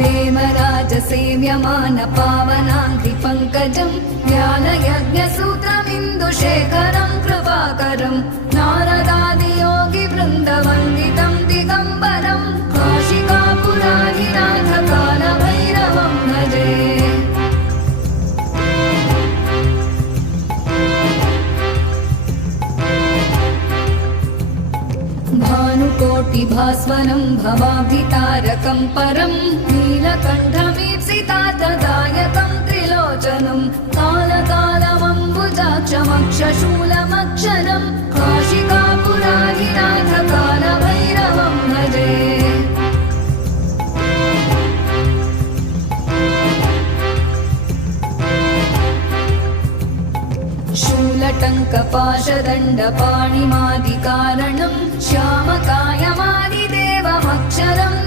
देवराजसेव्यमान पावनाङ्घ्रिपङ्कजम् ज्ञानयज्ञसूत्रमिन्दुशेखरम् कृपाकरम् नारदादियोगिवृन्दवन्दितम् दिगम्बरम् काशिकापुराधिनाथकालभैरवम् भजे। भानुकोटिभास्वरम् भवाब्धितारकम् परम् नीलकण्ठमीप्सितार्थदायकम् त्रिलोचनम् कालकालमम्बुजाक्षमक्षशूलमक्षरम् काशिकापुराधिनाथकालभैरवम् भजे। शूलटङ्कपाशदण्डपाणिमादिकारणम् श्यामकायमादिदेवमक्षरम्